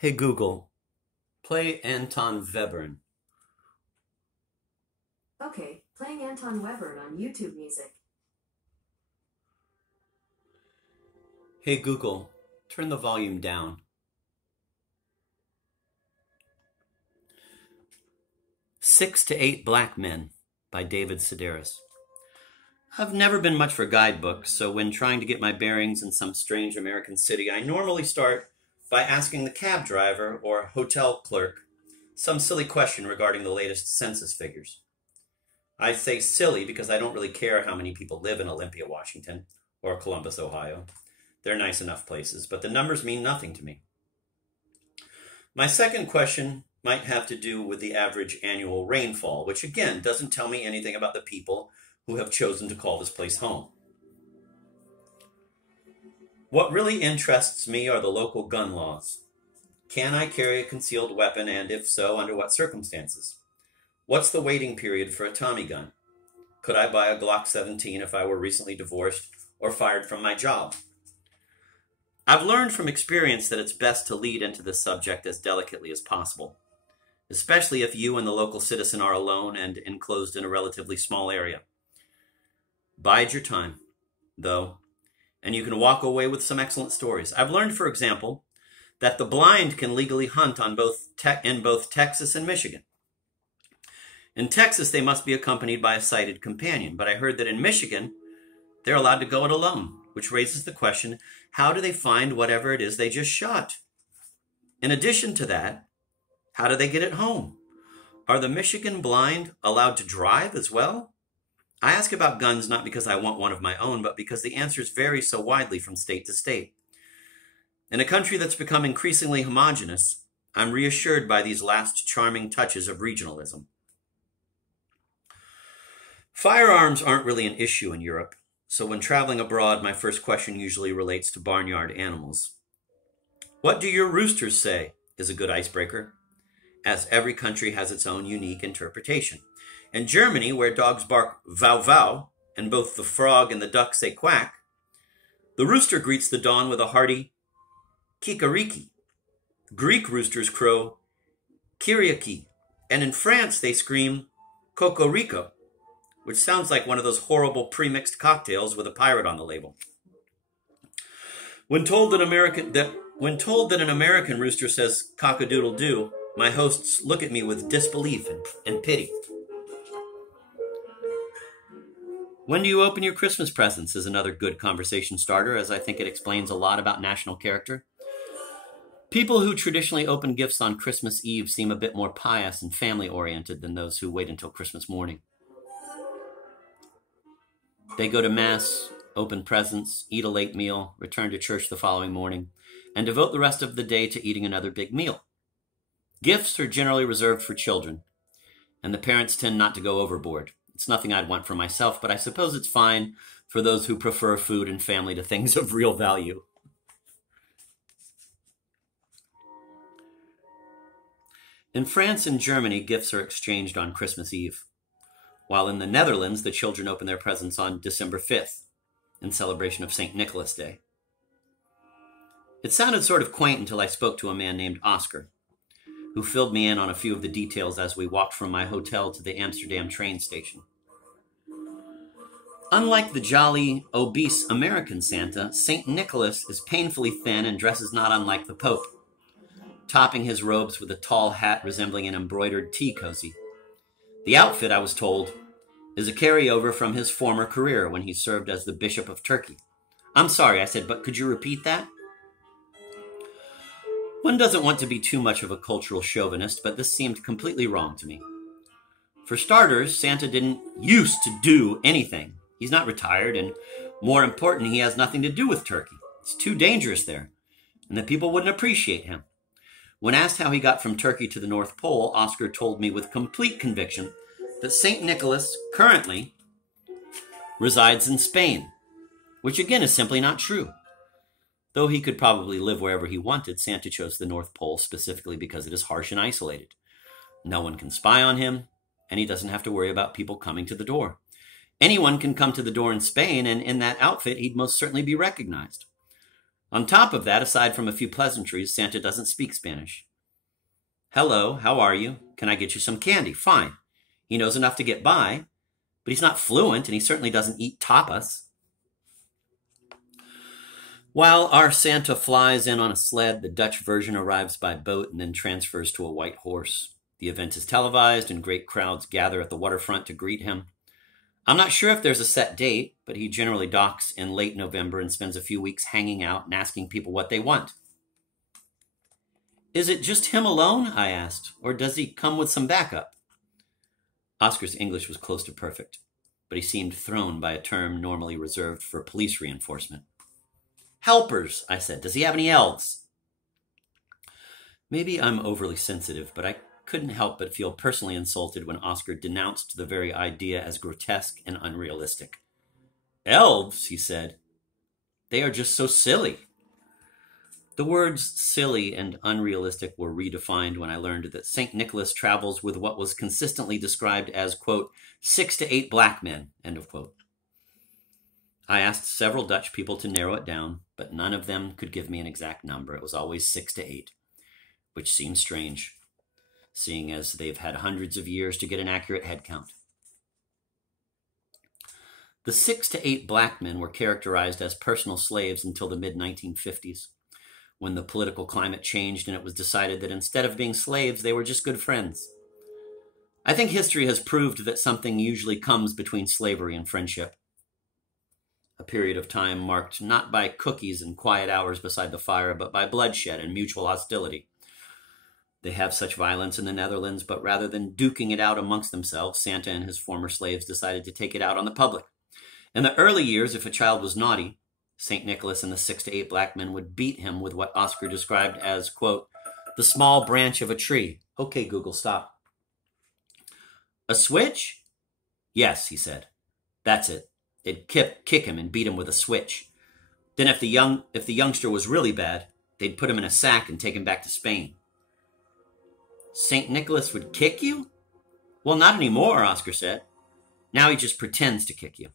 Hey Google, play Anton Webern. Okay, playing Anton Webern on YouTube Music. Hey Google, turn the volume down. Six to Eight Black Men by David Sedaris. I've never been much for guidebooks, so when trying to get my bearings in some strange American city, I normally start by asking the cab driver or hotel clerk some silly question regarding the latest census figures. I say silly because I don't really care how many people live in Olympia, Washington, or Columbus, Ohio. They're nice enough places, but the numbers mean nothing to me. My second question might have to do with the average annual rainfall, which again doesn't tell me anything about the people who have chosen to call this place home. What really interests me are the local gun laws. Can I carry a concealed weapon, and if so, under what circumstances? What's the waiting period for a Tommy gun? Could I buy a Glock 17 if I were recently divorced or fired from my job? I've learned from experience that it's best to lead into this subject as delicately as possible, especially if you and the local citizen are alone and enclosed in a relatively small area. Bide your time, though, and you can walk away with some excellent stories. I've learned, for example, that the blind can legally hunt in both Texas and Michigan. In Texas, they must be accompanied by a sighted companion, but I heard that in Michigan, they're allowed to go it alone, which raises the question, how do they find whatever it is they just shot? In addition to that, how do they get it home? Are the Michigan blind allowed to drive as well? I ask about guns not because I want one of my own, but because the answers vary so widely from state to state. In a country that's become increasingly homogenous, I'm reassured by these last charming touches of regionalism. Firearms aren't really an issue in Europe, so when traveling abroad, my first question usually relates to barnyard animals. What do your roosters say is a good icebreaker, as every country has its own unique interpretation. In Germany, where dogs bark "vow vow," and both the frog and the duck say "quack," the rooster greets the dawn with a hearty kikariki. Greek roosters crow "kyriaki," and in France they scream "cocorico," which sounds like one of those horrible pre-mixed cocktails with a pirate on the label. When told that an American rooster says cock-a-doodle-doo, my hosts look at me with disbelief and pity. When do you open your Christmas presents is another good conversation starter, as I think it explains a lot about national character. People who traditionally open gifts on Christmas Eve seem a bit more pious and family-oriented than those who wait until Christmas morning. They go to Mass, open presents, eat a late meal, return to church the following morning, and devote the rest of the day to eating another big meal. Gifts are generally reserved for children, and the parents tend not to go overboard. It's nothing I'd want for myself, but I suppose it's fine for those who prefer food and family to things of real value. In France and Germany, gifts are exchanged on Christmas Eve, while in the Netherlands, the children open their presents on December 5th, in celebration of St. Nicholas Day. It sounded sort of quaint until I spoke to a man named Oscar, who filled me in on a few of the details as we walked from my hotel to the Amsterdam train station. Unlike the jolly, obese American Santa, St. Nicholas is painfully thin and dresses not unlike the Pope, topping his robes with a tall hat resembling an embroidered tea cozy. The outfit, I was told, is a carryover from his former career when he served as the Bishop of Turkey. I'm sorry, I said, but could you repeat that? One doesn't want to be too much of a cultural chauvinist, but this seemed completely wrong to me. For starters, Santa didn't used to do anything. He's not retired, and more important, he has nothing to do with Turkey. It's too dangerous there, and the people wouldn't appreciate him. When asked how he got from Turkey to the North Pole, Oscar told me with complete conviction that St. Nicholas currently resides in Spain, which again is simply not true. Though he could probably live wherever he wanted, Santa chose the North Pole specifically because it is harsh and isolated. No one can spy on him, and he doesn't have to worry about people coming to the door. Anyone can come to the door in Spain, and in that outfit, he'd most certainly be recognized. On top of that, aside from a few pleasantries, Santa doesn't speak Spanish. Hello, how are you? Can I get you some candy? Fine. He knows enough to get by, but he's not fluent, and he certainly doesn't eat tapas. While our Santa flies in on a sled, the Dutch version arrives by boat and then transfers to a white horse. The event is televised, and great crowds gather at the waterfront to greet him. I'm not sure if there's a set date, but he generally docks in late November and spends a few weeks hanging out and asking people what they want. Is it just him alone? I asked, or does he come with some backup? Oscar's English was close to perfect, but he seemed thrown by a term normally reserved for police reinforcement. Helpers, I said. Does he have any elves? Maybe I'm overly sensitive, but I couldn't help but feel personally insulted when Oscar denounced the very idea as grotesque and unrealistic. Elves, he said. They are just so silly. The words silly and unrealistic were redefined when I learned that St. Nicholas travels with what was consistently described as, quote, 6 to 8 black men, end of quote. I asked several Dutch people to narrow it down, but none of them could give me an exact number. It was always 6 to 8, which seems strange, seeing as they've had hundreds of years to get an accurate head count. The 6 to 8 black men were characterized as personal slaves until the mid-1950s, when the political climate changed and it was decided that instead of being slaves, they were just good friends. I think history has proved that something usually comes between slavery and friendship. A period of time marked not by cookies and quiet hours beside the fire, but by bloodshed and mutual hostility. They have such violence in the Netherlands, but rather than duking it out amongst themselves, Santa and his former slaves decided to take it out on the public. In the early years, if a child was naughty, St. Nicholas and the 6 to 8 black men would beat him with what Oscar described as, quote, the small branch of a tree. Okay, Google, stop. A switch? Yes, he said. That's it. They'd kick him and beat him with a switch. Then if the youngster was really bad, they'd put him in a sack and take him back to Spain. St. Nicholas would kick you? Well, not anymore, Oscar said. Now he just pretends to kick you.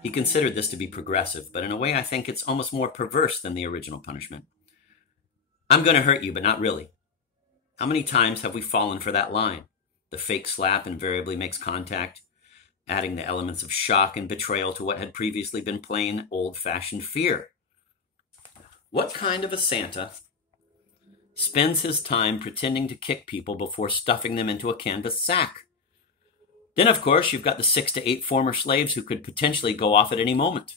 He considered this to be progressive, but in a way I think it's almost more perverse than the original punishment. I'm going to hurt you, but not really. How many times have we fallen for that line? The fake slap invariably makes contact, adding the elements of shock and betrayal to what had previously been plain, old-fashioned fear. What kind of a Santa spends his time pretending to kick people before stuffing them into a canvas sack? Then, of course, you've got the 6 to 8 former slaves who could potentially go off at any moment.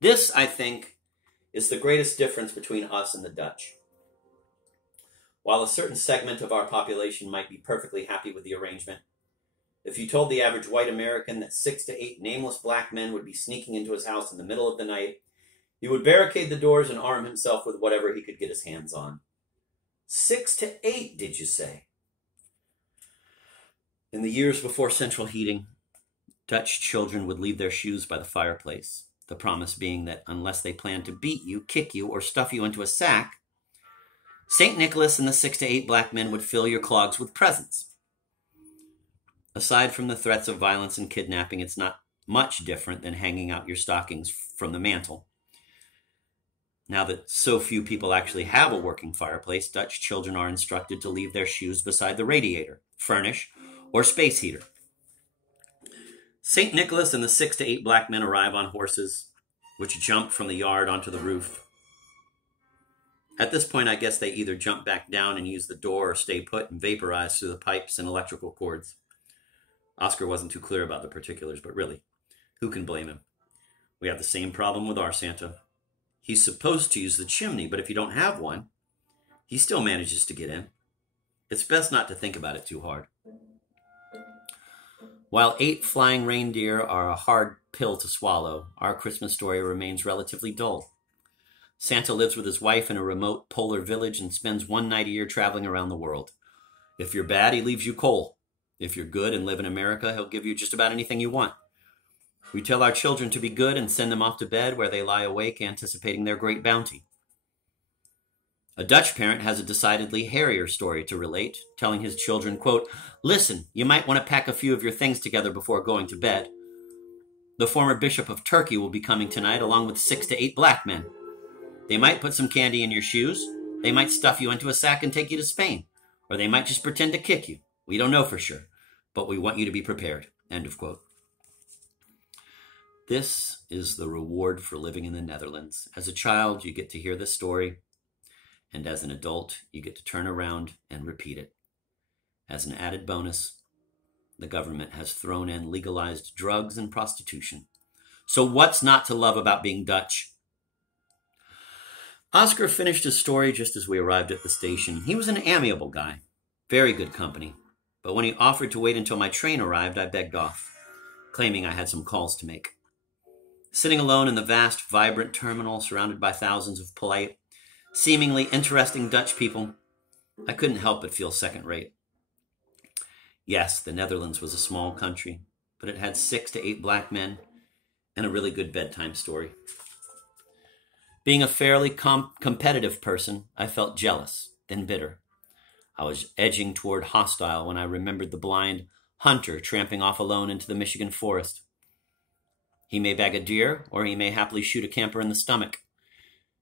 This, I think, is the greatest difference between us and the Dutch. While a certain segment of our population might be perfectly happy with the arrangement, if you told the average white American that 6 to 8 nameless black men would be sneaking into his house in the middle of the night, he would barricade the doors and arm himself with whatever he could get his hands on. 6 to 8, did you say? In the years before central heating, Dutch children would leave their shoes by the fireplace, the promise being that unless they planned to beat you, kick you, or stuff you into a sack, St. Nicholas and the 6 to 8 black men would fill your clogs with presents. Aside from the threats of violence and kidnapping, it's not much different than hanging out your stockings from the mantel. Now that so few people actually have a working fireplace, Dutch children are instructed to leave their shoes beside the radiator, furnace, or space heater. St. Nicholas and the 6 to 8 black men arrive on horses, which jump from the yard onto the roof. At this point, I guess they either jump back down and use the door or stay put and vaporize through the pipes and electrical cords. Oscar wasn't too clear about the particulars, but really, who can blame him? We have the same problem with our Santa. He's supposed to use the chimney, but if you don't have one, he still manages to get in. It's best not to think about it too hard. While 8 flying reindeer are a hard pill to swallow, our Christmas story remains relatively dull. Santa lives with his wife in a remote polar village and spends one night a year traveling around the world. If you're bad, he leaves you coal. If you're good and live in America, he'll give you just about anything you want. We tell our children to be good and send them off to bed where they lie awake anticipating their great bounty. A Dutch parent has a decidedly hairier story to relate, telling his children, quote, "Listen, you might want to pack a few of your things together before going to bed. The former Bishop of Turkey will be coming tonight along with 6 to 8 black men. They might put some candy in your shoes. They might stuff you into a sack and take you to Spain. Or they might just pretend to kick you. We don't know for sure, but we want you to be prepared. End of quote. This is the reward for living in the Netherlands. As a child, you get to hear this story, and as an adult, you get to turn around and repeat it. As an added bonus, the government has thrown in legalized drugs and prostitution. So what's not to love about being Dutch? Oscar finished his story just as we arrived at the station. He was an amiable guy, very good company. But when he offered to wait until my train arrived, I begged off, claiming I had some calls to make. Sitting alone in the vast, vibrant terminal surrounded by thousands of polite, seemingly interesting Dutch people, I couldn't help but feel second-rate. Yes, the Netherlands was a small country, but it had 6 to 8 black men and a really good bedtime story. Being a fairly competitive person, I felt jealous, then bitter. I was edging toward hostile when I remembered the blind hunter tramping off alone into the Michigan forest. He may bag a deer, or he may happily shoot a camper in the stomach.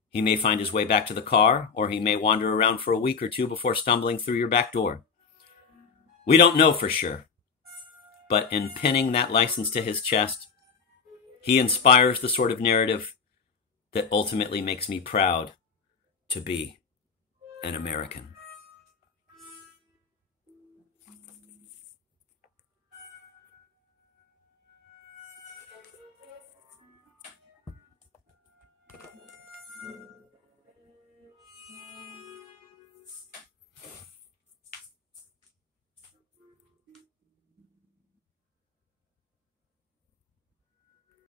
He may find his way back to the car, or he may wander around for a week or two before stumbling through your back door. We don't know for sure, but in pinning that license to his chest, he inspires the sort of narrative that ultimately makes me proud to be an American.